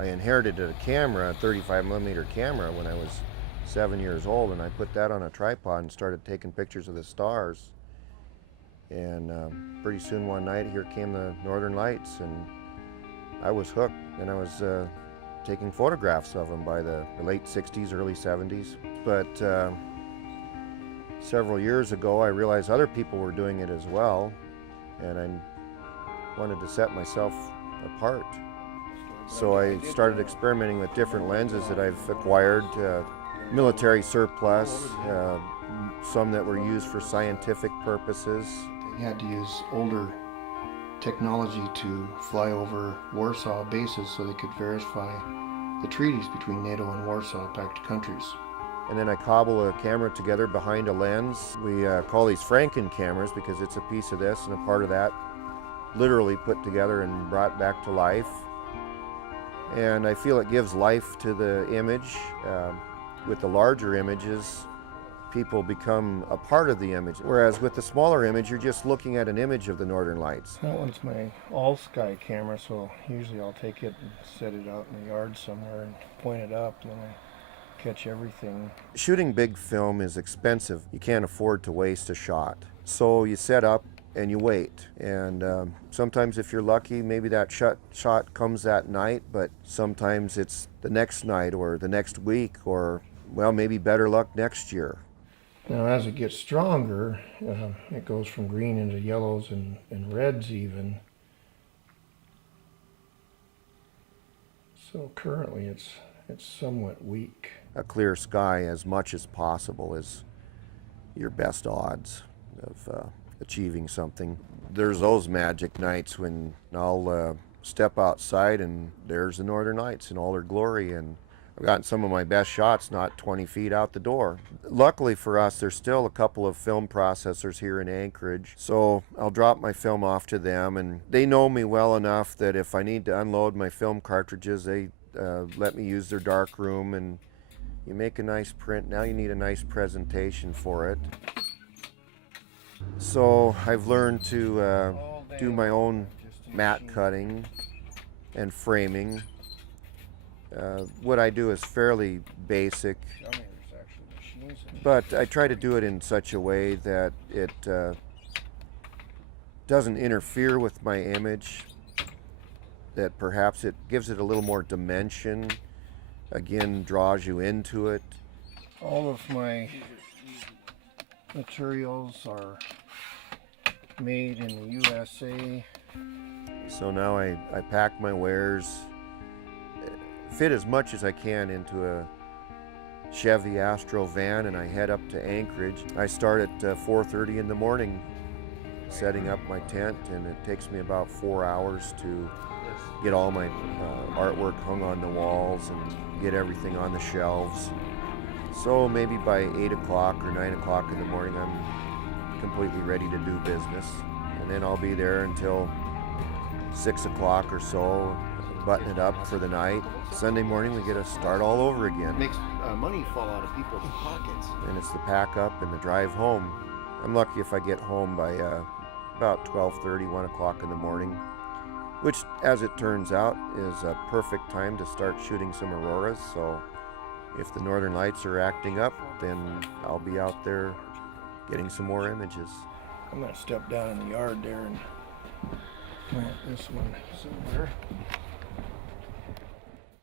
I inherited a camera, a 35mm camera, when I was 7 years old, and I put that on a tripod and started taking pictures of the stars. And pretty soon one night, here came the Northern Lights, and I was hooked. And I was taking photographs of them by the late 60s, early 70s. But several years ago, I realized other people were doing it as well, and I wanted to set myself apart. So I started experimenting with different lenses that I've acquired, military surplus, some that were used for scientific purposes. They had to use older technology to fly over Warsaw bases so they could verify the treaties between NATO and Warsaw Pact countries. And then I cobble a camera together behind a lens. We call these Franken cameras because it's a piece of this and a part of that, literally put together and brought back to life. And I feel it gives life to the image. With the larger images, people become a part of the image. Whereas with the smaller image, you're just looking at an image of the Northern Lights. That one's my all-sky camera, so usually I'll take it and set it out in the yard somewhere and point it up, and then I catch everything. Shooting big film is expensive. You can't afford to waste a shot. So you set up and you wait. And sometimes if you're lucky, maybe that shot comes that night, but sometimes it's the next night or the next week or, well, maybe better luck next year. Now as it gets stronger, it goes from green into yellows and reds even. So currently it's somewhat weak. A clear sky as much as possible is your best odds of achieving something. There's those magic nights when I'll step outside and there's the Northern Lights in all their glory, and I've gotten some of my best shots not 20 feet out the door. Luckily for us, there's still a couple of film processors here in Anchorage, so I'll drop my film off to them, and they know me well enough that if I need to unload my film cartridges, they let me use their dark room, and you make a nice print. Now you need a nice presentation for it. So I've learned to do my own matte cutting and framing. What I do is fairly basic, but I try to do it in such a way that it doesn't interfere with my image, that perhaps it gives it a little more dimension, again draws you into it. All of my materials are made in the USA. So now I pack my wares, fit as much as I can into a Chevy Astro van, and I head up to Anchorage. I start at 4:30 in the morning setting up my tent, and it takes me about 4 hours to get all my artwork hung on the walls and get everything on the shelves. So maybe by 8 o'clock or 9 o'clock in the morning I'm completely ready to do business, and then I'll be there until 6 o'clock or so, button it up for the night. Sunday morning we get to start all over again. It makes money fall out of people's pockets. And it's the pack up and the drive home. I'm lucky if I get home by about 12:30, 1 o'clock in the morning, which, as it turns out, is a perfect time to start shooting some auroras. So if the Northern Lights are acting up, then I'll be out there getting some more images. I'm going to step down in the yard there and plant this one somewhere.